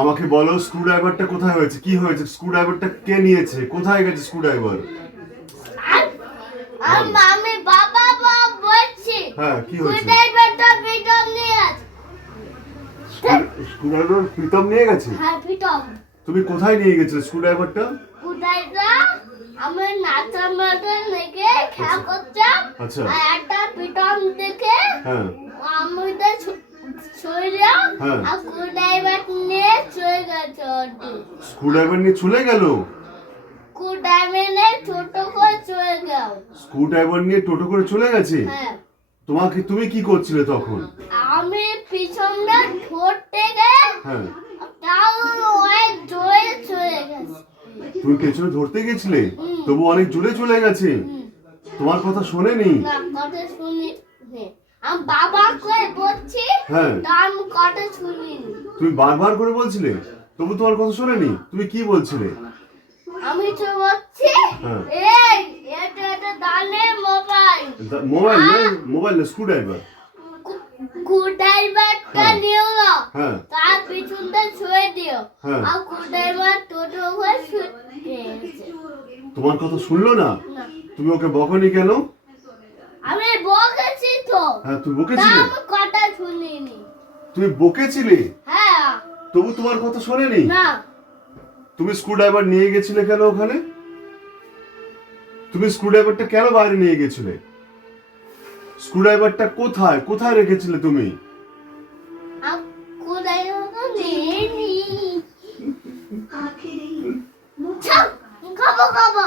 আমাকে বলো স্ক্রুড্রাইভারটা কোথায় হয়েছে, কি হয়েছে, স্ক্রুড্রাইভারটা কে নিয়েছে, কোথায় গেছে স্ক্রুড্রাইভার? আমি বাবা বলছি। হ্যাঁ, কি হয়েছে? স্ক্রুড্রাইভারটা পিটম নিয়ে আছে। স্ক্রুড্রাইভার প্রীতম নিয়ে গেছে? হ্যাঁ, পিটম। তুমি কোথায় নিয়ে গেছিলে স্ক্রুড্রাইভারটা? স্ক্রুড্রাইভার আমি নাচার মতো লেগে খেলা করতাম। আচ্ছা। আর একটা পিটম দেখে হ্যাঁ আমি তো ছুঁড়লাম। হ্যাঁ। আর স্ক্রুড্রাইভার নিয়ে চলে গেছে ওটি। স্ক্রুড্রাইভার নিয়ে চলে গেল? স্ক্রুড্রাইভার নিয়ে ছোট করে চলে গেল। স্ক্রুড্রাইভার নিয়ে টোটো করে চলে গেছে? হ্যাঁ। তুমি কি করছিলে তখন? আমি পিছনটা ধরতে গিয়ে হ্যাঁ। তাও অনেক জোরে চলে গেছে। তুমি পেছনে ধরতে গেছিলে, হুম। তবু অনেক জোরে চলে গেছে। তোমার কথা শোনেনি? না, কথা শুনি আমি বাবা করে বলছি। হ্যাঁ। তা আমি কথা শুনিনি। তুমি বারবার করে বলছিলে, তবু তোমার কথা শোনেনি? তুমি কি বলছিলে? আমি তো বলছি হ্যাঁ। এই এটা দানে মোবাইল। মোবাইল না, মোবাইল না, স্ক্রুড্রাইভার। স্ক্রুড্রাইভারটা হ্যাঁ। নিও না। হ্যাঁ। তার পিছনটা ছুঁয়ে দিও। হ্যাঁ। আর স্ক্রুড্রাইভার টোটো করে ছুটে গেছে। তোমার কথা শুনলো না? না, তুমি ওকে বকনি কেন? আমি বকেছি তো। হ্যাঁ, তুমি তা বকেছিলে? আমি কথা শুনিনি। তুমি বকেছিলে, হ্যাঁ। তবু তোমার কথা শোনেনি? না, তুমি স্ক্রুড্রাইভার নিয়ে গেছিলে কেন ওখানে? তুমি স্ক্রুড্রাইভারটা কেন বাইরে নিয়ে গেছিলে? স্ক্রুড্রাইভারটা কোথায় কোথায় রেখেছিলে তুমি? স্ক্রুড্রাইভারটা নেই। খাবো খাবো।